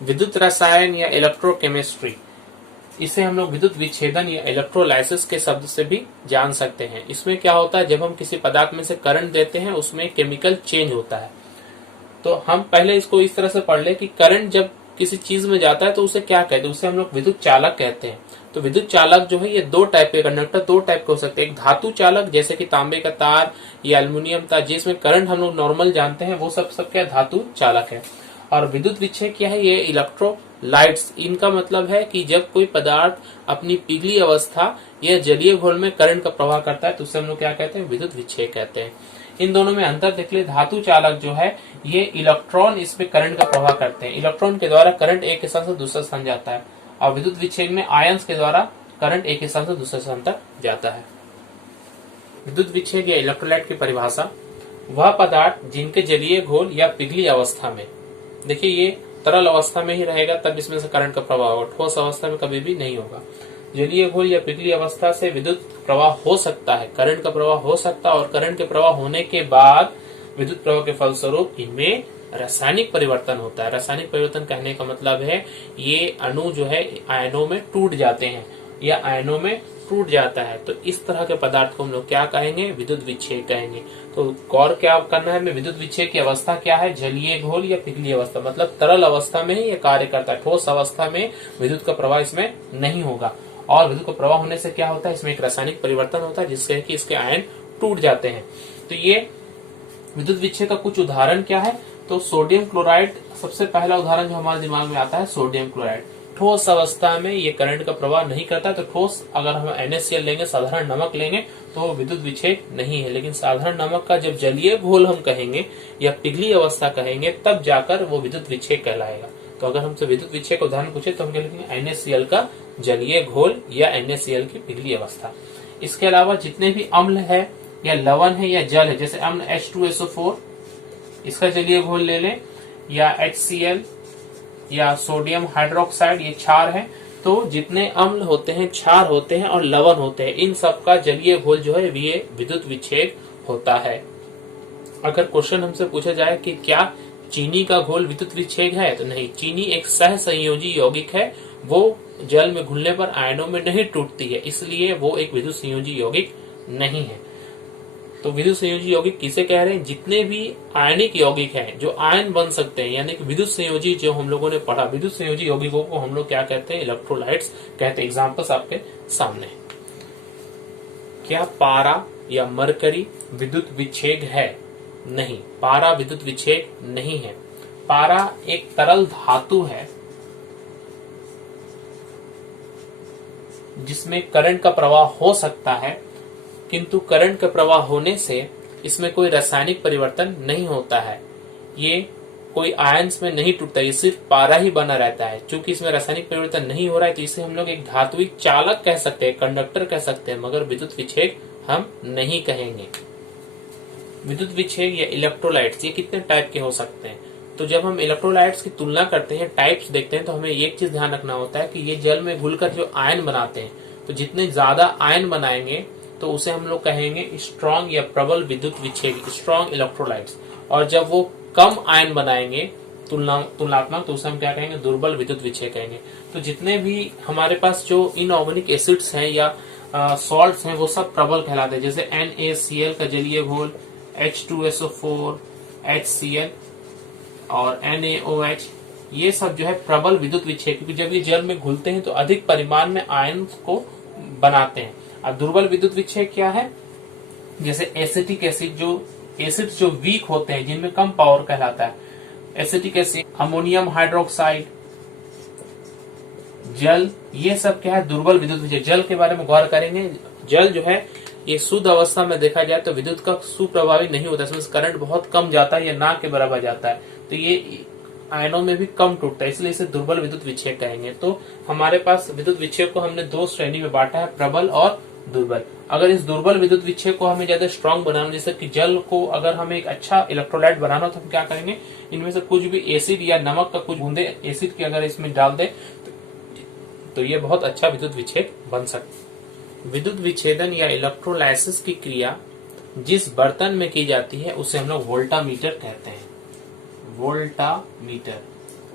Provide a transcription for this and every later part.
विद्युत रसायन या इलेक्ट्रोकेमिस्ट्री, इसे हम लोग विद्युत विच्छेदन या इलेक्ट्रोलाइसिस के शब्द से भी जान सकते हैं। इसमें क्या होता है, जब हम किसी पदार्थ में से करंट देते हैं उसमें केमिकल चेंज होता है। तो हम पहले इसको इस तरह से पढ़ ले कि करंट जब किसी चीज में जाता है तो उसे क्या कहते हैं, उसे हम लोग विद्युत चालक कहते हैं। तो विद्युत चालक जो है ये दो टाइप के कंडक्टर, दो टाइप के हो सकते हैं। एक धातु चालक जैसे कि तांबे का तार या एल्युमिनियम तार, जिसमें करंट हम लोग नॉर्मल जानते हैं, वो सब क्या धातु चालक है। और विद्युत विच्छेद क्या है, ये इलेक्ट्रोलाइट्स। इनका मतलब है कि जब कोई पदार्थ अपनी पिघली अवस्था या जलीय घोल में करंट का प्रवाह करता है तो उसे हम लोग क्या कहते हैं, विद्युत विच्छेद कहते हैं। इन दोनों में अंतर देख ले, धातु चालक जो है ये इलेक्ट्रॉन इसमें करंट का प्रवाह करते हैं, इलेक्ट्रॉन के द्वारा करंट एक स्थान से दूसरे स्थान जाता है। और विद्युत विच्छेद में आयंस के द्वारा करंट एक स्थान से दूसरे स्थान तक जाता है। विद्युत विच्छेद या इलेक्ट्रोलाइट की परिभाषा, वह पदार्थ जिनके जलीय घोल या पिघली अवस्था में, देखिए ये तरल अवस्था में ही रहेगा तब इसमें से करंट का प्रवाह होगा, ठोस अवस्था में कभी भी नहीं होगा। जलीय घोल या पिघली अवस्था से विद्युत प्रवाह हो सकता है, करंट का प्रवाह हो सकता है, और करंट के प्रवाह होने के बाद विद्युत प्रवाह के फलस्वरूप इनमें रासायनिक परिवर्तन होता है। रासायनिक परिवर्तन कहने का मतलब है ये अणु जो है आयनों में टूट जाते हैं या आयनों में टूट जाता है। तो इस तरह के पदार्थ को हम लोग क्या कहेंगे, विद्युत विच्छेद कहेंगे। तो गौर क्या करना है, विद्युत विच्छेद की अवस्था क्या है, जलीय घोल या पिघली अवस्था, मतलब तरल अवस्था में ही ये कार्य करता है, ठोस अवस्था में विद्युत का प्रवाह इसमें नहीं होगा। और विद्युत का प्रवाह होने से क्या होता है, इसमें एक रासायनिक परिवर्तन होता है जिससे कि इसके आयन टूट जाते हैं। तो ये विद्युत विच्छेद का कुछ उदाहरण क्या है, तो सोडियम क्लोराइड सबसे पहला उदाहरण जो हमारे दिमाग में आता है, सोडियम क्लोराइड। ठोस अवस्था में ये करंट का प्रवाह नहीं करता, तो ठोस अगर हम NaCl लेंगे, साधारण नमक लेंगे, तो विद्युत विच्छेद नहीं है। लेकिन साधारण नमक का जब जलीय घोल हम कहेंगे या पिघली अवस्था कहेंगे तब जाकर वो विद्युत विच्छेद कहलाएगा। तो अगर हमसे विद्युत विच्छेद का उदाहरण पूछे तो हम कहेंगे NaCl का जलीय घोल या NaCl की पिघली अवस्था। इसके अलावा जितने भी अम्ल है या लवण है या जल है, जैसे अम्ल H2SO4, इसका जलीय घोल ले लें, या HCl या सोडियम हाइड्रोक्साइड, ये क्षार है। तो जितने अम्ल होते हैं, क्षार होते हैं और लवण होते हैं, इन सब का जलीय घोल जो है ये विद्युत विच्छेद होता है। अगर क्वेश्चन हमसे पूछा जाए कि क्या चीनी का घोल विद्युत विच्छेद है, तो नहीं, चीनी एक सह संयोजी यौगिक है, वो जल में घुलने पर आयनों में नहीं टूटती है, इसलिए वो एक विद्युत संयोजी यौगिक नहीं है। तो विद्युत संयोजी यौगिक किसे कह रहे हैं, जितने भी आयनिक यौगिक हैं जो आयन बन सकते हैं, यानी कि विद्युत संयोजी जो हम लोगों ने पढ़ा, विद्युत संयोजी यौगिकों को हम लोग क्या कहते हैं, इलेक्ट्रोलाइट्स कहते हैं। एग्जांपल्स आपके सामने। क्या पारा या मरकरी विद्युत विच्छेद है? नहीं, पारा विद्युत विच्छेद नहीं है। पारा एक तरल धातु है जिसमें करंट का प्रवाह हो सकता है, किंतु करंट का प्रवाह होने से इसमें कोई रासायनिक परिवर्तन नहीं होता है, ये कोई आयंस में नहीं टूटता, ये सिर्फ पारा ही बना रहता है। चूंकि इसमें रासायनिक परिवर्तन नहीं हो रहा है तो इसे हम लोग एक धात्विक चालक कह सकते हैं, कंडक्टर कह सकते हैं, मगर विद्युत विच्छेद हम नहीं कहेंगे। विद्युत विच्छेद या इलेक्ट्रोलाइट्स ये कितने टाइप के हो सकते हैं, तो जब हम इलेक्ट्रोलाइट्स की तुलना करते हैं, टाइप्स देखते हैं, तो हमें एक चीज ध्यान रखना होता है कि ये जल में घुलकर जो आयन बनाते हैं, तो जितने ज्यादा आयन बनाएंगे तो उसे हम लोग कहेंगे स्ट्रॉन्ग या प्रबल विद्युत विच्छेद, स्ट्रॉन्ग इलेक्ट्रोलाइट्स। और जब वो कम आयन बनाएंगे तुलनात्मक, तो उसे हम क्या कहेंगे, दुर्बल विद्युत विच्छेद कहेंगे। तो जितने भी हमारे पास जो इनऑर्गेनिक एसिड्स हैं या सॉल्ट्स हैं वो सब प्रबल कहलाते हैं, जैसे NaCl का जलीय घोल, H2SO4, HCl और NaOH, ये सब जो है प्रबल विद्युत विच्छेद, क्योंकि जब ये जल में घुलते हैं तो अधिक परिमाण में आयन को बनाते हैं। अब दुर्बल विद्युत विच्छेद क्या है, जैसे एसिटिक एसिड, जो एसिड्स जो वीक होते हैं, जिनमें कम पावर कहलाता है, एसिटिक एसिड, अमोनियम हाइड्रोक्साइड, जल, ये सब क्या है, दुर्बल विद्युत विच्छेद। जल के बारे में गौर करेंगे, जल जो है ये शुद्ध अवस्था में देखा जाए तो विद्युत का सुप्रभावी नहीं होता, इसमें करंट बहुत कम जाता है या ना के बराबर जाता है, तो ये आयनों में भी कम टूटता है, इसलिए इसे दुर्बल विद्युत विच्छेद कहेंगे। तो हमारे पास विद्युत विच्छेद को हमने दो श्रेणी में बांटा है, प्रबल और दुर्बल। अगर इस दुर्बल विद्युत विच्छेद को हमें ज्यादा स्ट्रांग बनाना, जैसे कि जल को अगर हमें एक अच्छा इलेक्ट्रोलाइट बनाना तो हम क्या करेंगे, इनमें से कुछ भी एसिड या नमक का कुछ बूंदे एसिड की अगर इसमें डाल दे तो ये बहुत अच्छा विद्युत विच्छेद बन सकता है। विद्युत विच्छेदन या इलेक्ट्रोलाइसिस की क्रिया जिस बर्तन में की जाती है उसे हम लोग वोल्टामीटर कहते हैं, वोल्टामीटर।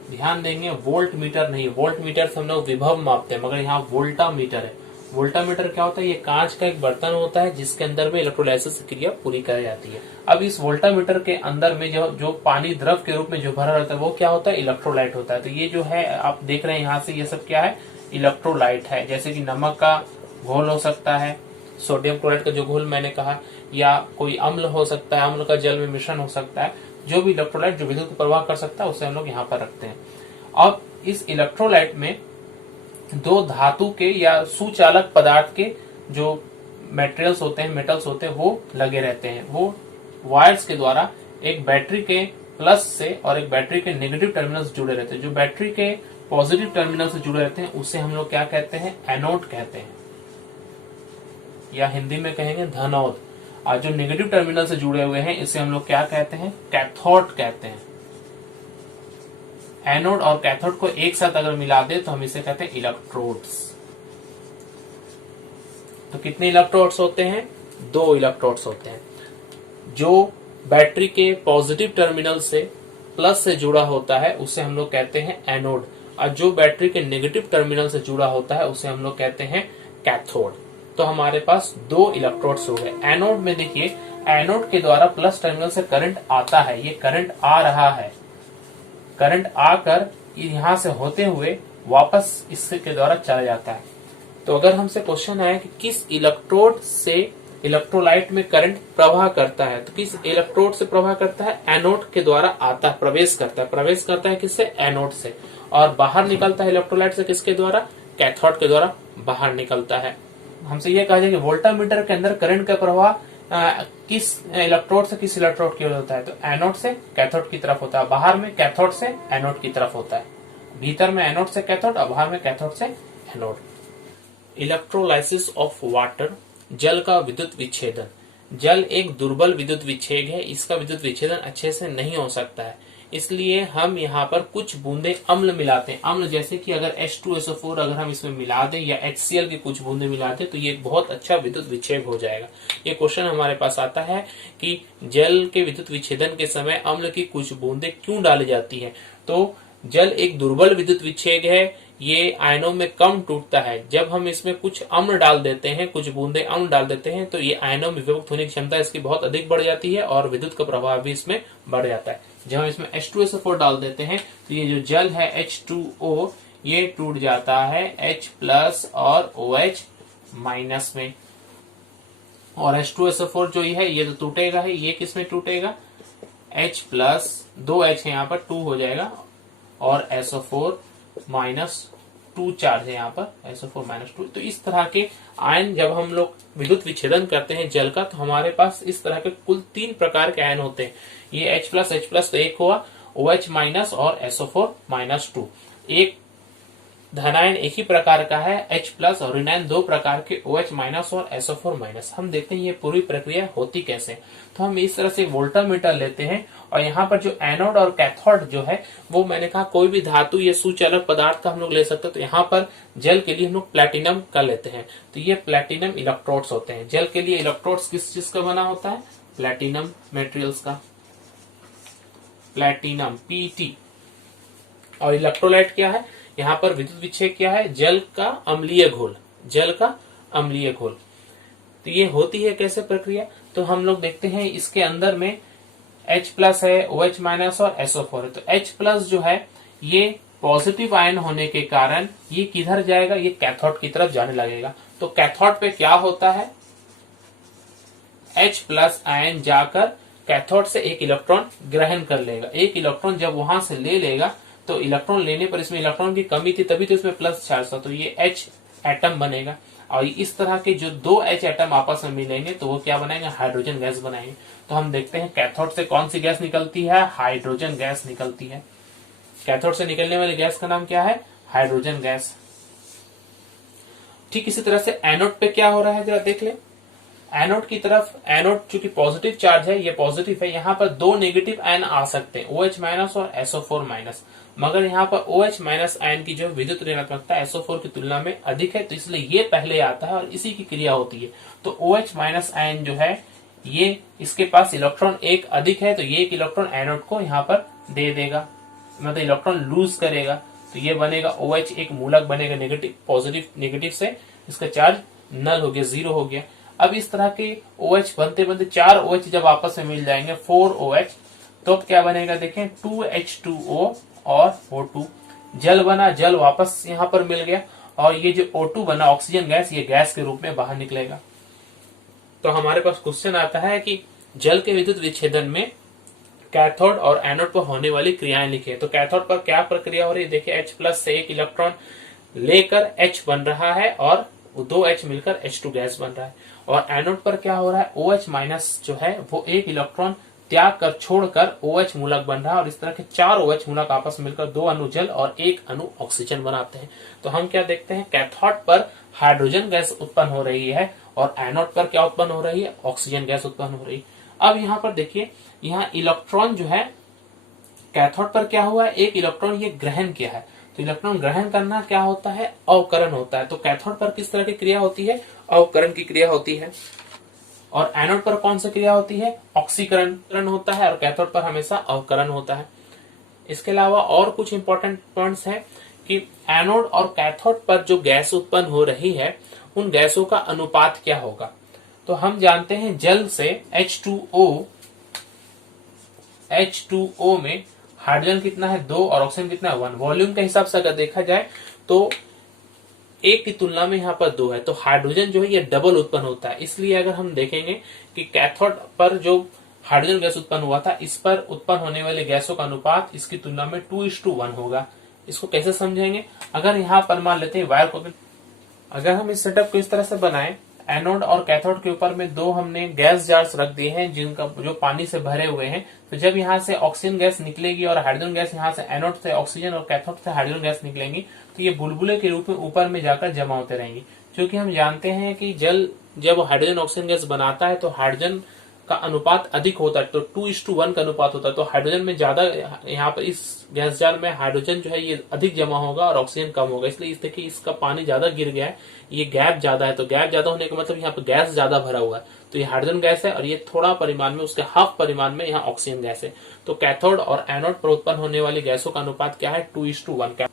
ध्यान देंगे वोल्ट मीटर नहीं, वोल्ट मीटर से हम लोग विभव मापते हैं, मगर यहाँ वोल्टा मीटर है। वोल्टा मीटर क्या होता है? ये कांच का एक बर्तन होता है जिसके अंदर में इलेक्ट्रोलाइसिस क्रिया पूरी कराई जाती है। अब इस वोल्टा मीटर के अंदर में जो पानी द्रव के रूप में जो भरा रहता है वो क्या होता है? इलेक्ट्रोलाइट होता है। तो ये जो है आप देख रहे हैं यहाँ से, ये सब क्या है? इलेक्ट्रोलाइट है। जैसे कि नमक का घोल हो सकता है, सोडियम क्लोराइड का जो घोल मैंने कहा, या कोई अम्ल हो सकता है, अम्ल का जल में मिश्रण हो सकता है। जो भी इलेक्ट्रोलाइट जो विद्युत प्रवाह कर सकता है उसे हम लोग यहाँ पर रखते हैं। अब इस इलेक्ट्रोलाइट में दो धातु के या सुचालक पदार्थ के जो मेटेरियल्स होते हैं, मेटल्स होते हैं, वो लगे रहते हैं। वो वायर्स के द्वारा एक बैटरी के प्लस से और एक बैटरी के नेगेटिव टर्मिनल से जुड़े रहते हैं। जो बैटरी के पॉजिटिव टर्मिनल से जुड़े रहते हैं उसे हम लोग क्या कहते हैं? एनोड कहते हैं, या हिंदी में कहेंगे धनोद। और जो नेगेटिव टर्मिनल से जुड़े हुए हैं इसे हम लोग क्या कहते हैं? कैथोड कहते हैं। एनोड और कैथोड को एक साथ अगर मिला दे तो हम इसे कहते हैं इलेक्ट्रोड्स। तो कितने इलेक्ट्रोड्स होते हैं? 2 इलेक्ट्रोड्स होते हैं। जो बैटरी के पॉजिटिव टर्मिनल से प्लस से जुड़ा होता है उसे हम लोग कहते हैं एनोड, और जो बैटरी के नेगेटिव टर्मिनल से जुड़ा होता है उसे हम लोग कहते हैं कैथोड। तो हमारे पास 2 इलेक्ट्रोड्स हो गए। एनोड में देखिए, एनोड के द्वारा प्लस टर्मिनल से करंट आता है, ये करंट आ रहा है। करंट आकर यहां से होते हुए वापस इसके द्वारा चला जाता है। तो अगर हमसे क्वेश्चन आया कि किस इलेक्ट्रोड से इलेक्ट्रोलाइट में करंट प्रवाह करता है, तो किस इलेक्ट्रोड से प्रवाह करता है? एनोड के द्वारा आता है, प्रवेश करता है। प्रवेश करता है किससे? एनोड से। और बाहर निकलता है इलेक्ट्रोलाइट से किसके द्वारा? कैथोड के द्वारा बाहर निकलता है। हमसे ये कहा जाए कि वोल्टामीटर के अंदर करंट का प्रवाह किस इलेक्ट्रोड से किस इलेक्ट्रोड की ओर होता है? तो एनोड से कैथोड की तरफ होता है। बाहर में कैथोड से एनोड की तरफ होता है। भीतर में एनोड से कैथोड और बाहर में कैथोड से एनोड। इलेक्ट्रोलाइसिस ऑफ वाटर, जल का विद्युत विच्छेदन। जल एक दुर्बल विद्युत विच्छेद है, इसका विद्युत विच्छेदन अच्छे से नहीं हो सकता है, इसलिए हम यहाँ पर कुछ बूंदे अम्ल मिलाते हैं। अम्ल जैसे कि अगर H2SO4 अगर हम इसमें मिला दें या HCl की कुछ बूंदे मिला दें तो ये बहुत अच्छा विद्युत विच्छेद हो जाएगा। ये क्वेश्चन हमारे पास आता है कि जल के विद्युत विच्छेदन के समय अम्ल की कुछ बूंदे क्यों डाली जाती है? तो जल एक दुर्बल विद्युत विच्छेद है, ये आयनों में कम टूटता है। जब हम इसमें कुछ अम्ल डाल देते हैं, कुछ बूंदे अम्ल डाल देते हैं, तो ये आयनों में विभक्त होने की क्षमता इसकी बहुत अधिक बढ़ जाती है और विद्युत का प्रभाव भी इसमें बढ़ जाता है। जब हम इसमें H2SO4 डाल देते हैं तो ये जो जल है H2O ये टूट जाता है H+ और OH- में, और H2SO4 जो है ये तो टूटेगा ही। ये किस में टूटेगा? H+, 2 H है यहाँ पर 2 हो जाएगा, और SO4- 2 चार्ज है यहाँ पर, SO4- 2। तो इस तरह के आयन जब हम लोग विद्युत विच्छेदन करते हैं जल का, तो हमारे पास इस तरह के कुल 3 प्रकार के आयन होते हैं। ये H+ तो एक हुआ, OH- और SO4- 2। एक धनायन एक ही प्रकार का है H+, और ऋणायन 2 प्रकार के OH- और SO4-। हम देखते हैं ये पूरी प्रक्रिया होती कैसे। तो हम इस तरह से वोल्टामीटर लेते हैं, और यहाँ पर जो एनोड और कैथोड जो है वो मैंने कहा कोई भी धातु या सुचालक पदार्थ का हम लोग ले सकते हैं। तो यहाँ पर जल के लिए हम लोग प्लेटिनम का लेते हैं, तो ये प्लेटिनम इलेक्ट्रोड्स होते हैं। जल के लिए इलेक्ट्रोड्स किस चीज का बना होता है? प्लेटिनम मेटेरियल्स का, प्लेटिनम Pt। और इलेक्ट्रोलाइट क्या है? यहाँ पर विद्युत विच्छेद क्या है? जल का अम्लीय घोल, जल का अम्लीय घोल। तो ये होती है कैसे प्रक्रिया? तो हम लोग देखते हैं इसके अंदर में H+ है, OH- और SO4 है। तो H+ जो है ये पॉजिटिव आयन होने के कारण ये किधर जाएगा? ये कैथोड की तरफ जाने लगेगा। तो कैथोड पे क्या होता है? H+ आयन जाकर कैथोड से एक इलेक्ट्रॉन ग्रहण कर लेगा। एक इलेक्ट्रॉन जब वहां से ले लेगा तो इलेक्ट्रॉन लेने पर इसमें इलेक्ट्रॉन की कमी थी तभी तो इसमें प्लस चार्ज था, तो ये H एटम बनेगा। और इस तरह के जो 2 H एटम आपस में मिलेंगे तो वो क्या बनाएंगे? हाइड्रोजन गैस बनाएंगे। तो हम देखते हैं कैथोड से कौन सी गैस निकलती है? हाइड्रोजन गैस निकलती है। कैथोड से निकलने वाली गैस का नाम क्या है? Hydrogen gas. ठीक इसी तरह से एनोड पे क्या हो रहा है जरा देख ले। एनोड की तरफ, एनोड चूंकि पॉजिटिव चार्ज है, ये पॉजिटिव है, यहाँ पर 2 नेगेटिव आयन आ सकते हैं, OH- और SO4-। मगर यहाँ पर OH- आयन की जो विद्युत ऋणात्मकता SO4 की तुलना में अधिक है, तो इसलिए ये पहले आता है और इसी की क्रिया होती है। तो OH- आयन जो है ये इसके पास इलेक्ट्रॉन एक अधिक है, तो ये एक इलेक्ट्रॉन एनोड को यहाँ पर दे देगा। मतलब इलेक्ट्रॉन लूज करेगा, तो ये बनेगा OH, एक मूलक बनेगा नेगेटिव, पॉजिटिव नेगेटिव से इसका चार्ज नल हो गया, 0 हो गया। अब इस तरह के OH बनते बनते 4 OH जब आपस में मिल जाएंगे 4 OH, तो अब क्या बनेगा देखें 2H2O और O2, जल बना, जल वापस यहाँ पर मिल गया, और ये जो O2 बना ऑक्सीजन गैस, ये गैस के रूप में बाहर निकलेगा। तो हमारे पास क्वेश्चन आता है कि जल के विद्युत विच्छेदन में कैथोड और एनोड पर होने वाली क्रियाएं लिखिए। तो कैथोड पर क्या प्रक्रिया हो रही है, देखिए H+ से एक इलेक्ट्रॉन लेकर H बन रहा है और 2H मिलकर H2 गैस बन रहा है। और एनोड पर क्या हो रहा है, OH- जो है वो एक इलेक्ट्रॉन त्याग कर छोड़कर OH मूलक बन रहा है, और इस तरह के 4 OH मूलक आपस मिलकर 2 अणु जल और 1 अणु ऑक्सीजन बनाते हैं। तो हम क्या देखते हैं, कैथोड पर हाइड्रोजन गैस उत्पन्न हो रही है और एनोड पर क्या उत्पन्न हो रही है, ऑक्सीजन गैस उत्पन्न हो रही है। अब यहाँ पर देखिए, यहाँ इलेक्ट्रॉन जो है कैथोड पर क्या हुआ है, एक इलेक्ट्रॉन ये ग्रहण किया है। तो इलेक्ट्रॉन ग्रहण करना क्या होता है, अवकरण होता है। तो कैथोड पर किस तरह की क्रिया होती है, अवकरण की क्रिया होती है। और एनोड पर कौन सी क्रिया होती है, ऑक्सीकरण होता है, और कैथोड पर हमेशा अवकरण होता है। इसके अलावा और कुछ इंपॉर्टेंट पॉइंट्स हैं कि एनोड और कैथोड पर जो गैस उत्पन्न हो रही है, उन गैसों का अनुपात क्या होगा। तो हम जानते हैं जल से H2O में हाइड्रोजन कितना है, 2, और ऑक्सीजन कितना है, 1। वॉल्यूम के हिसाब से अगर देखा जाए तो 1 की तुलना में यहाँ पर 2 है, तो हाइड्रोजन जो है ये डबल उत्पन्न होता है। इसलिए अगर हम देखेंगे कि कैथोड पर जो हाइड्रोजन गैस उत्पन्न हुआ था, इस पर उत्पन्न होने वाले गैसों का अनुपात इसकी तुलना में 2:1 होगा। इसको कैसे समझेंगे, अगर यहाँ पर मान लेते हैं वायर को, अगर हम इस सेटअप को इस तरह से बनाएं, एनोड और कैथोड के ऊपर में 2 हमने गैस जार्स रख दिए हैं जिनका जो पानी से भरे हुए हैं। तो जब यहाँ से ऑक्सीजन गैस निकलेगी और हाइड्रोजन गैस, यहाँ से एनोड से ऑक्सीजन और कैथोड से हाइड्रोजन गैस निकलेंगी, तो ये बुलबुले के रूप में ऊपर में जाकर जमा होते रहेंगी। क्योंकि हम जानते हैं कि जल जब हाइड्रोजन ऑक्सीजन गैस बनाता है तो हाइड्रोजन का अनुपात अधिक होता है, तो 2:1 का अनुपात होता है। तो हाइड्रोजन में ज्यादा, यहाँ पर इस गैस जार में हाइड्रोजन जो है ये अधिक जमा होगा और ऑक्सीजन कम होगा। इसलिए इस देखिए इसका पानी ज्यादा गिर गया है, ये गैप ज्यादा है। तो गैप ज्यादा होने का मतलब यहाँ पर गैस ज्यादा भरा हुआ है। तो ये हाइड्रोजन गैस है और ये थोड़ा परिमाण में, उसके हाफ परिमाण में यहाँ ऑक्सीजन गैस है। तो कैथोड और एनोड पर उत्पन्न होने वाली गैसों का अनुपात क्या है, 2:1।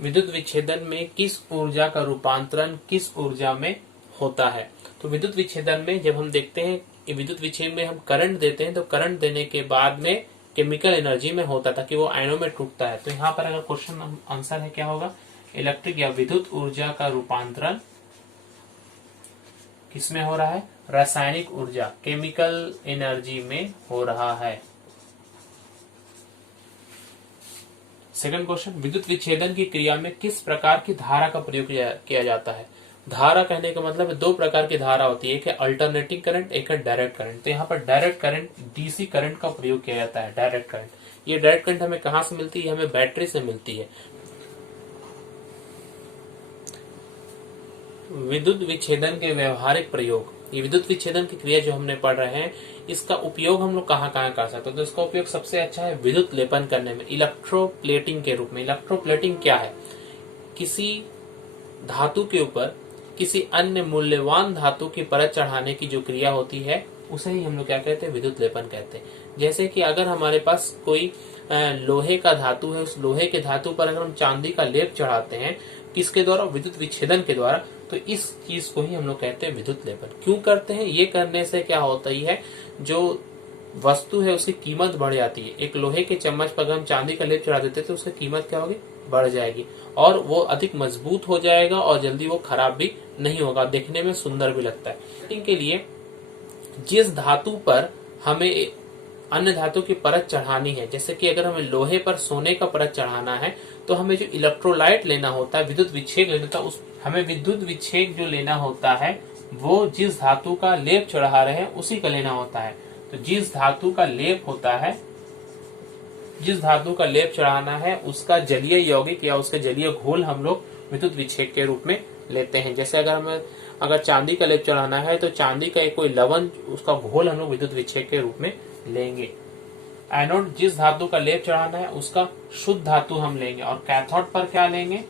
विद्युत विच्छेदन में किस ऊर्जा का रूपांतरण किस ऊर्जा में होता है। तो विद्युत विच्छेदन में जब हम देखते हैं कि विद्युत विच्छेदन में हम करंट देते हैं, तो करंट देने के बाद में केमिकल एनर्जी में होता था कि वो आयनों में टूटता है। तो यहाँ पर अगर क्वेश्चन आंसर है क्या होगा, इलेक्ट्रिक या विद्युत ऊर्जा का रूपांतरण किसमें हो रहा है, रासायनिक ऊर्जा, केमिकल एनर्जी में हो रहा है। सेकंड क्वेश्चन, विद्युत विच्छेदन की क्रिया में किस प्रकार की धारा का प्रयोग किया जाता है। धारा कहने का मतलब है 2 प्रकार की धारा होती है, एक है अल्टरनेटिंग करंट, एक है डायरेक्ट करंट। तो यहाँ पर डायरेक्ट करंट, डीसी करंट का प्रयोग किया जाता है। डायरेक्ट करंट, ये डायरेक्ट करंट हमें कहां से मिलती है, हमें बैटरी से मिलती है। विद्युत विच्छेदन के व्यवहारिक प्रयोग, ये विद्युत विच्छेदन की क्रिया जो हमने पढ़ रहे हैं, इसका उपयोग हम लोग कहाँ कहाँ कर सकते हैं। तो इसका उपयोग सबसे अच्छा है विद्युत लेपन करने में, इलेक्ट्रोप्लेटिंग के रूप में। इलेक्ट्रोप्लेटिंग क्या है, किसी धातु के ऊपर किसी अन्य मूल्यवान धातु की परत चढ़ाने की जो क्रिया होती है, उसे ही हम लोग क्या कहते हैं, विद्युत लेपन कहते हैं। जैसे कि अगर हमारे पास कोई लोहे का धातु है, उस लोहे के धातु पर अगर हम चांदी का लेप चढ़ाते हैं, किसके द्वारा, विद्युत विच्छेदन के द्वारा, तो इस चीज को ही हम लोग कहते हैं विद्युत लेपन। क्यों करते हैं, ये करने से क्या होता ही है, जो वस्तु है उसकी कीमत बढ़ जाती है। एक लोहे के चम्मच पर हम चांदी का लेप चढ़ा देते तो उसकी कीमत क्या होगी, बढ़ जाएगी, और वो अधिक मजबूत हो जाएगा और जल्दी वो खराब भी नहीं होगा, देखने में सुंदर भी लगता है। इनके लिए जिस धातु पर हमें अन्य धातु की परत चढ़ानी है, जैसे कि अगर हमें लोहे पर सोने का परत चढ़ाना है, तो हमें जो इलेक्ट्रोलाइट लेना होता है, विद्युत विच्छेद लेना होता है, हमें विद्युत विच्छेद जो लेना होता है वो जिस धातु का लेप चढ़ा रहे हैं उसी का लेना होता है। तो जिस धातु का लेप होता है, जिस धातु का लेप चढ़ाना है, उसका जलीय यौगिक या उसके जलीय घोल हम लोग विद्युत विच्छेद के रूप में लेते हैं। जैसे अगर चांदी का लेप चढ़ाना है तो चांदी का एक कोई लवण, उसका घोल हम लोग विद्युत विच्छेद के रूप में लेंगे। एनोड, जिस धातु का लेप चढ़ाना है उसका शुद्ध धातु हम लेंगे। और कैथोड पर क्या लेंगे,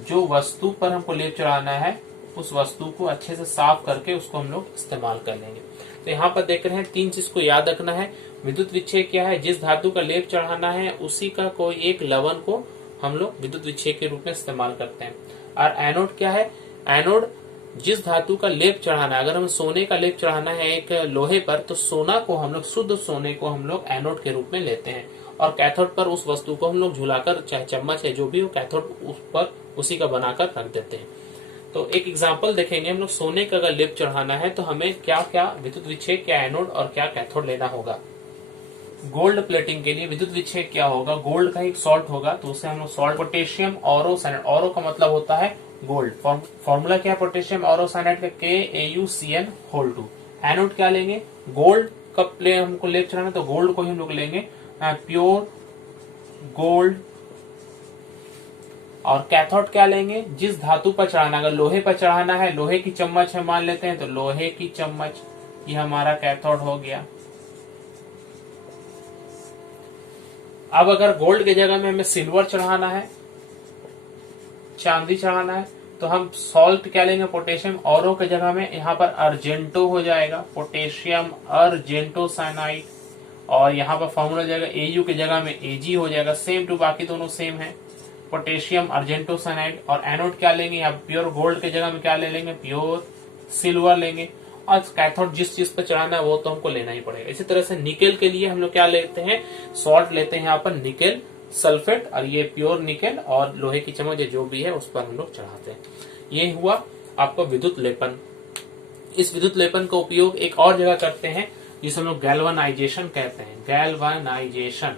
जो वस्तु पर हमको लेप चढ़ाना है उस वस्तु को अच्छे से साफ करके उसको हम लोग इस्तेमाल कर लेंगे। तो यहाँ पर देख रहे हैं 3 चीज को याद रखना है। विद्युत विच्छेद क्या है, जिस धातु का लेप चढ़ाना है उसी का कोई एक लवण को हम लोग विद्युत विच्छेद के रूप में इस्तेमाल करते हैं। और एनोड क्या है, एनोड जिस धातु का लेप चढ़ाना है, अगर हम सोने का लेप चढ़ाना है एक लोहे पर तो सोना को हम लोग, शुद्ध सोने को हम लोग एनोड के रूप में लेते हैं, और कैथोड पर उस वस्तु को हम लोग झुलाकर, चाहे चम्मच है जो भी हो, कैथोड उस पर उसी का बनाकर रख देते हैं। तो एक एग्जांपल देखेंगे, हम लोग सोने का अगर लेप चढ़ाना है तो हमें क्या क्या विद्युत विच्छेद, क्या एनोड और क्या कैथोड लेना होगा। गोल्ड प्लेटिंग के लिए विद्युत विच्छेद क्या होगा, गोल्ड का एक सॉल्ट होगा तो उसे हम लोग salt, potassium Auro cyanide, Auro का मतलब होता है गोल्ड, फॉर्मूला क्या है पोटेशियम ऑरो साइनाइड का, KAuCN2। एनोड क्या लेंगे, गोल्ड का प्ले हमको लेप चढ़ाना तो गोल्ड को ही हम लोग लेंगे, प्योर गोल्ड। और कैथोड क्या लेंगे, जिस धातु पर चढ़ाना, अगर लोहे पर चढ़ाना है, लोहे की चम्मच हम मान लेते हैं तो लोहे की चम्मच, ये हमारा कैथोड हो गया। अब अगर गोल्ड की जगह में हमें सिल्वर चढ़ाना है, चांदी चढ़ाना है, तो हम सॉल्ट क्या लेंगे, पोटेशियम ऑरो की जगह में यहाँ पर अर्जेंटो हो जाएगा, पोटेशियम अर्जेंटो साइनाइड। और यहाँ पर फॉर्मूला जाएगा AU की जगह में AG हो जाएगा, सेम टू बाकी दोनों सेम है, पोटेशियम अर्जेंटो साइनाइड। और एनोड क्या लेंगे, यहाँ प्योर गोल्ड की जगह में क्या ले लेंगे, प्योर सिल्वर लेंगे। और कैथोड जिस चीज पर चढ़ाना है वो तो हमको लेना ही पड़ेगा। इसी तरह से निकेल के लिए हम लोग क्या लेते हैं, सॉल्ट लेते हैं यहाँ पर निकेल सल्फेट, और ये प्योर निकेल, और लोहे की चम्मच जो भी है उस पर हम लोग चढ़ाते हैं। ये हुआ आपका विद्युत लेपन। इस विद्युत लेपन का उपयोग एक और जगह करते हैं जिसे हम लोग गैल्वनाइजेशन कहते हैं, गैल्वनाइजेशन।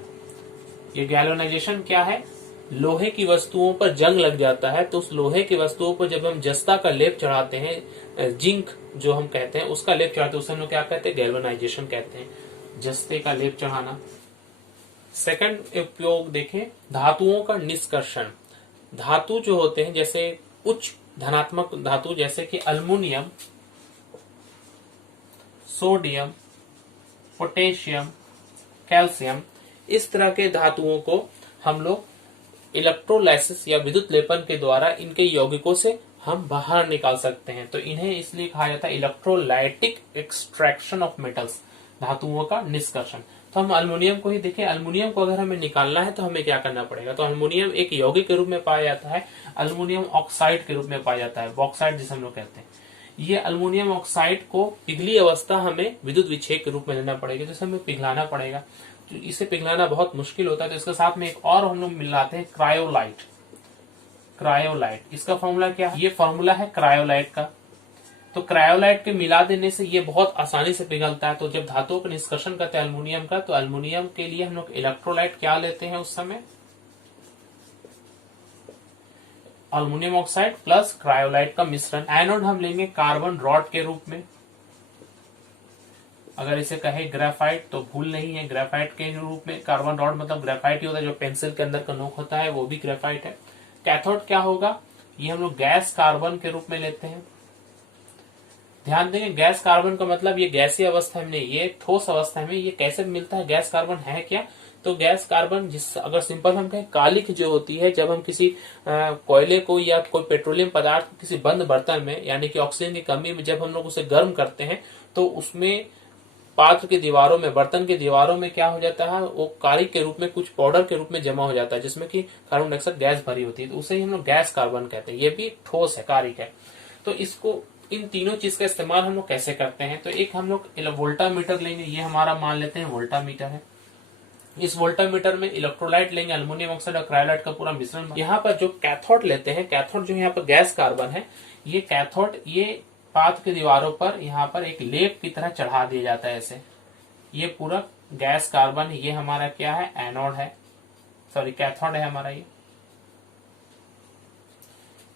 ये गैल्वनाइजेशन क्या है, लोहे की वस्तुओं पर जंग लग जाता है तो उस लोहे की वस्तुओं पर जब हम जस्ता का लेप चढ़ाते हैं, जिंक जो हम कहते हैं उसका लेप चढ़ाते हैं, उसे हम लोग क्या कहते हैं, गैल्वनाइजेशन कहते हैं, जस्ते का लेप चढ़ाना। सेकंड उपयोग देखें, धातुओं का निष्कर्षण। धातु जो होते हैं जैसे उच्च धनात्मक धातु जैसे कि अल्युमिनियम, सोडियम, पोटेशियम, कैल्शियम, इस तरह के धातुओं को हम लोग इलेक्ट्रोलाइसिस या विद्युत लेपन के द्वारा इनके यौगिकों से हम बाहर निकाल सकते हैं। तो इन्हें इसलिए कहा जाता है इलेक्ट्रोलाइटिक एक्सट्रैक्शन ऑफ मेटल्स, धातुओं का निष्कर्षण। तो हम अल्युमिनियम को ही देखें, अल्युमिनियम को अगर हमें निकालना है तो हमें क्या करना पड़ेगा, तो अल्युमिनियम एक यौगिक के रूप में पाया जाता है, अल्युमिनियम ऑक्साइड के रूप में पाया जाता है, बॉक्साइड जिसे हम लोग कहते हैं। ये अल्युमिनियम ऑक्साइड को पिघली अवस्था हमें विद्युत विच्छेद के रूप में लेना पड़ेगा, जैसे हमें पिघलाना पड़ेगा। तो इसे पिघलाना बहुत मुश्किल होता है, तो इसके साथ में एक और हम लोग मिलाते हैं, क्रायोलाइट। क्रायोलाइट, इसका फॉर्मूला क्या है, ये फॉर्मूला है क्रायोलाइट का। तो क्रायोलाइट के मिला देने से ये बहुत आसानी से पिघलता है। तो जब धातुओं का निष्कर्षण करते हैं अल्युमिनियम का, तो अल्युमिनियम के लिए हम लोग इलेक्ट्रोलाइट क्या लेते हैं उस समय, अल्युमिनियम ऑक्साइड प्लस क्रायोलाइट का मिश्रण। एनोड हम लेंगे कार्बन रॉड के रूप में, अगर इसे कहे ग्रेफाइट तो भूल नहीं है, ग्रेफाइट के रूप में कार्बन रॉड मतलब ग्रेफाइट ही होता है, जो पेंसिल के अंदर का नोक होता है वो भी ग्रेफाइट है। कैथोड क्या होगा, ये हम लोग गैस कार्बन के रूप में लेते हैं। ध्यान देंगे गैस कार्बन का मतलब ये गैसीय अवस्था में नहीं, ये ठोस अवस्था में। ये कैसे मिलता है, गैस कार्बन है क्या, तो गैस कार्बन जिस, अगर सिंपल हम कहें, कालिख जो होती है, जब हम किसी कोयले को या कोई पेट्रोलियम पदार्थ किसी बंद बर्तन में, यानी कि ऑक्सीजन की कमी में जब हम लोग उसे गर्म करते हैं तो उसमें पात्र की दीवारों में, बर्तन की दीवारों में क्या हो जाता है, वो कालिख के रूप में कुछ पाउडर के रूप में जमा हो जाता है जिसमें कि कार्बन डाइऑक्साइड गैस भरी होती है, तो उसे ही हम लोग गैस कार्बन कहते हैं। ये भी ठोस है, कालिख है। तो इसको, इन तीनों चीज का इस्तेमाल हम लोग कैसे करते हैं, तो एक हम लोग वोल्टामीटर लेंगे, ये हमारा मान लेते हैं वोल्टामीटर है। इस वोल्टामीटर में इलेक्ट्रोलाइट लेंगे, अल्युमिनियम ऑक्साइड और क्रायोलाइट का पूरा मिश्रण। यहाँ पर जो कैथोड लेते हैं, कैथोड जो यहाँ पर गैस कार्बन है, ये कैथोड ये पात्र की दीवारों पर यहाँ पर एक लेप की तरह चढ़ा दिया जाता है ऐसे। ये पूरा गैस कार्बन, ये हमारा क्या है, एनोड है, सॉरी कैथोड है हमारा।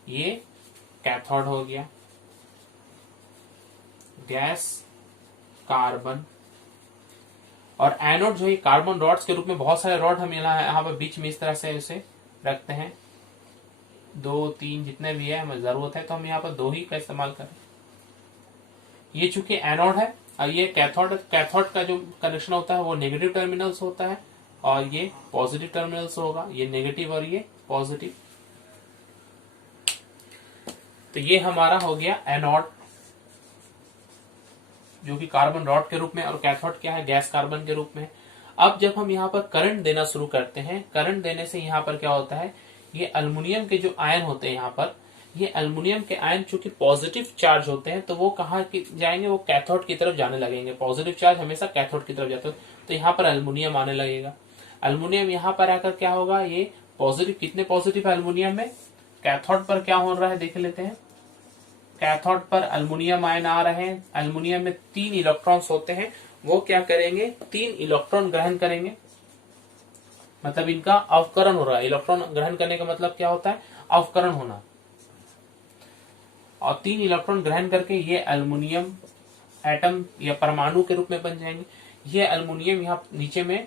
ये कैथोड हो गया, गैस कार्बन। और एनोड जो है कार्बन रॉड्स के रूप में, बहुत सारे रॉड हम यहाँ पर बीच में इस तरह से उसे रखते हैं, 2-3 जितने भी है, हमें जरूरत है तो हम यहाँ पर 2 ही का इस्तेमाल करें। ये चूंकि एनोड है और ये कैथोड, कैथोड का जो कनेक्शन होता है वो नेगेटिव टर्मिनल्स होता है और ये पॉजिटिव टर्मिनल्स होगा, ये नेगेटिव और ये पॉजिटिव। तो ये हमारा हो गया एनोड। जो कि कार्बन रॉड के रूप में, और कैथोड क्या है, गैस कार्बन के रूप में। अब जब हम यहाँ पर करंट देना शुरू करते हैं, करंट देने से यहाँ पर क्या होता है, ये अल्युमिनियम के जो आयन होते हैं यहाँ पर, ये अल्युमिनियम के आयन चूंकि पॉजिटिव चार्ज होते हैं, तो वो कहाँ जाएंगे, वो कैथोड की तरफ जाने लगेंगे। पॉजिटिव चार्ज हमेशा कैथोड की तरफ जाता है, तो यहाँ पर अल्युमिनियम आने लगेगा। अल्युमिनियम यहाँ पर आकर क्या होगा, ये पॉजिटिव, कितने पॉजिटिव है अल्युमिनियम में, कैथोड पर क्या हो रहा है देख लेते हैं। कैथोड पर अल्युमिनियम आयन आ रहे हैं। अल्युमिनियम में 3 इलेक्ट्रॉन्स होते हैं, वो क्या करेंगे, 3 इलेक्ट्रॉन ग्रहण करेंगे, मतलब इनका अवकरण हो रहा है। इलेक्ट्रॉन ग्रहण करने का मतलब क्या होता है, अवकरण होना। और 3 इलेक्ट्रॉन ग्रहण करके ये अल्युमिनियम एटम या परमाणु के रूप में बन जाएंगे। ये अल्युमिनियम यहाँ नीचे में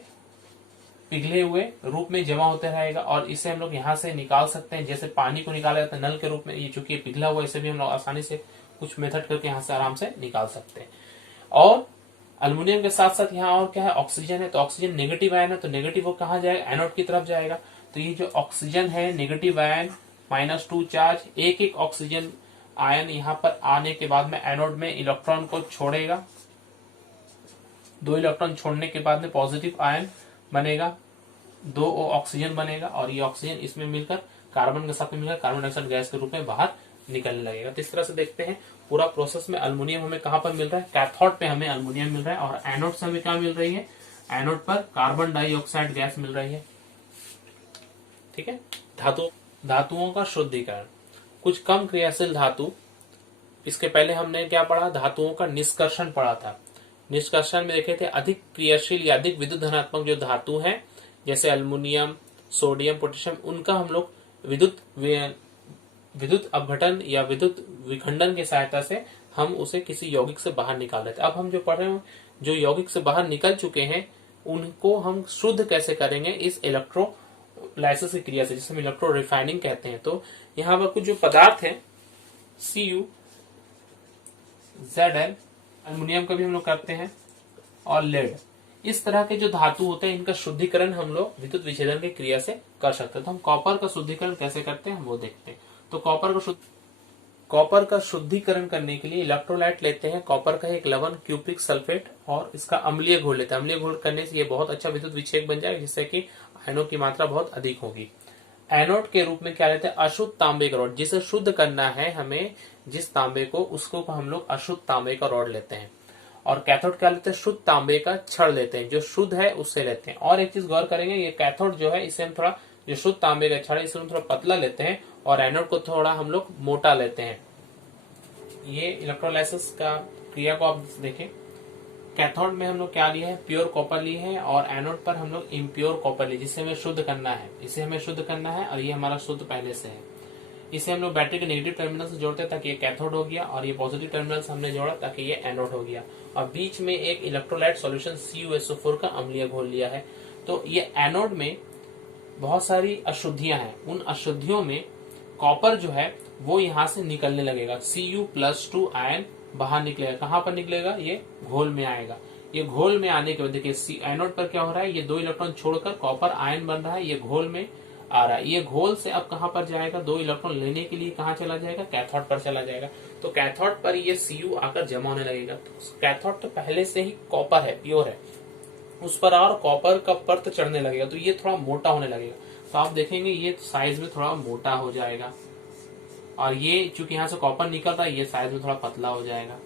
पिघले हुए रूप में जमा होते रहेगा, और इसे हम लोग यहाँ से निकाल सकते हैं, जैसे पानी को निकाला जाता है नल के रूप में। ये चूंकि पिघला हुआ, इसे भी हम लोग आसानी से कुछ मेथड करके यहाँ से आराम से निकाल सकते हैं। और अल्युमिनियम के साथ साथ यहाँ और क्या है, ऑक्सीजन है। तो ऑक्सीजन नेगेटिव आयन है, तो नेगेटिव वो कहाँ जाएगा, एनोड की तरफ जाएगा। तो ये जो ऑक्सीजन है नेगेटिव आयन, -2 चार्ज, एक एक ऑक्सीजन आयन यहाँ पर आने के बाद में एनोड में इलेक्ट्रॉन को छोड़ेगा। 2 इलेक्ट्रॉन छोड़ने के बाद में पॉजिटिव आयन बनेगा, 2 ऑक्सीजन बनेगा, और ये ऑक्सीजन इसमें मिलकर कार्बन के साथ में मिलकर कार्बन डाइऑक्साइड गैस के रूप में बाहर निकलने लगेगा। तो इस तरह से देखते हैं पूरा प्रोसेस में अल्युमिनियम हमें कहां पर मिल रहा है, कैथोड पे हमें अल्युमिनियम मिल रहा है, और एनोड से हमें क्या मिल रही है, एनोड पर कार्बन डाइऑक्साइड गैस मिल रही है। ठीक है। धातुओं का शुद्धिकरण, कुछ कम क्रियाशील धातु, इसके पहले हमने क्या पढ़ा, धातुओं का निष्कर्षण पढ़ा था। निष्कर्षण में देखे थे अधिक क्रियाशील या अधिक विद्युत धनात्मक जो धातु है, जैसे अल्युमिनियम, सोडियम, पोटेशियम, उनका हम लोग विद्युत अपघटन या विद्युत विखंडन की सहायता से हम उसे किसी यौगिक से बाहर निकाल लेते हैं। अब हम जो पढ़ रहे हैं, जो यौगिक से बाहर निकल चुके हैं, उनको हम शुद्ध कैसे करेंगे, इस इलेक्ट्रोलाइसिस की क्रिया से, जिसे हम इलेक्ट्रो रिफाइनिंग कहते हैं। तो यहाँ पर कुछ जो पदार्थ है, Cu, Zn, अल्युमिनियम का भी हम लोग करते हैं, और लेड, इस तरह के जो धातु होते हैं, इनका शुद्धिकरण हम लोग विद्युत विच्छेदन की क्रिया से कर सकते हैं। तो हम कॉपर का शुद्धिकरण कैसे करते हैं वो देखते हैं। तो कॉपर का शुद्धिकरण करने के लिए इलेक्ट्रोलाइट लेते हैं, कॉपर का एक लवण क्यूप्रिक सल्फेट, और इसका अम्लीय घोल लेते हैं। अम्लीय घोल करने से ये बहुत अच्छा विद्युत विच्छेदक बन जाएगा, जिससे कि आयनों की मात्रा बहुत अधिक होगी। एनोड के रूप में क्या लेते हैं, अशुद्ध तांबे का रॉड, जिसे शुद्ध करना है हमें, जिस तांबे को, उसको हम लोग अशुद्ध तांबे का रॉड लेते हैं। और कैथोड क्या लेते हैं, शुद्ध तांबे का छड़ लेते हैं, जो शुद्ध है उससे लेते हैं। और एक चीज गौर करेंगे, ये कैथोड जो है, इसे हम थोड़ा, जो शुद्ध तांबे का छड़ है, इसे हम थोड़ा पतला लेते हैं, और एनोड को थोड़ा हम लोग मोटा लेते हैं। ये इलेक्ट्रोलाइसिस का क्रिया को आप देखें, कैथोड में हम लोग क्या लिए हैं, प्योर कॉपर लिए हैं, और एनोड पर हम लोग इम्प्योर कॉपर लिए, जिसे हमें शुद्ध करना है, इसे हमें शुद्ध करना है, और ये हमारा शुद्ध पहले से है। इसे हम लोग बैटरी के नेगेटिव टर्मिनल से जोड़ते हैं ताकि ये कैथोड हो गया, और ये पॉजिटिव टर्मिनल से हमने जोड़ा ताकि ये एनोड हो गया, और बीच में एक इलेक्ट्रोलाइट सॉल्यूशन CuSO4 का अम्लीय घोल लिया है। तो ये एनोड में बहुत सारी अशुद्धियां हैं, उन अशुद्धियों में कॉपर जो है वो यहाँ से निकलने लगेगा, Cu+2 आयन बाहर निकलेगा। कहाँ पर निकलेगा, ये घोल में आएगा। ये घोल में आने के बाद देखिए एनोड पर क्या हो रहा है, ये 2 इलेक्ट्रॉन छोड़कर कॉपर आयन बन रहा है, ये घोल में आ रहा है। ये घोल से अब कहां पर जाएगा, 2 इलेक्ट्रॉन लेने के लिए कहां चला जाएगा, कैथोड पर चला जाएगा। तो कैथोड पर ये Cu आकर जमा होने लगेगा। तो कैथोड तो पहले से ही कॉपर है, प्योर है, उस पर और कॉपर का परत चढ़ने लगेगा, तो ये थोड़ा मोटा होने लगेगा। तो आप देखेंगे ये साइज में थोड़ा मोटा हो जाएगा, और ये चूंकि यहाँ से कॉपर निकल रहा है, ये साइज में थोड़ा पतला हो जाएगा।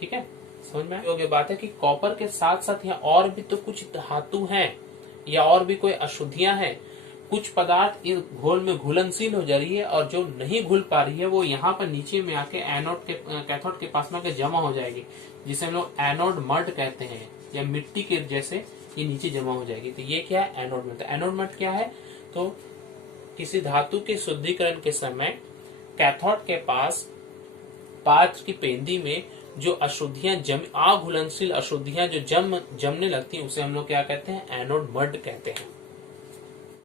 ठीक है, समझ में योग्य बात है कि कॉपर के साथ साथ यहाँ और भी तो कुछ धातु हैं, या और भी कोई अशुद्धियां हैं। कुछ पदार्थ इस घोल में घुलनशील हो जा रही है, और जो नहीं घुल पा रही है वो यहाँ पर नीचे में आके एनोड के, कैथोड के पास में आके जमा हो जाएगी, जिसे हम लोग एनोड मड कहते हैं, या मिट्टी के जैसे ये नीचे जमा हो जाएगी। तो ये क्या है, एनोड मड। तो एनोड मड क्या है, तो किसी धातु के शुद्धिकरण के समय कैथोड के पास पात्र की पेंदी में जो अशुद्धियां अघुलनशील अशुद्धियां जो जमने लगती हैं, उसे हम लोग क्या कहते हैं, एनोड मड कहते हैं।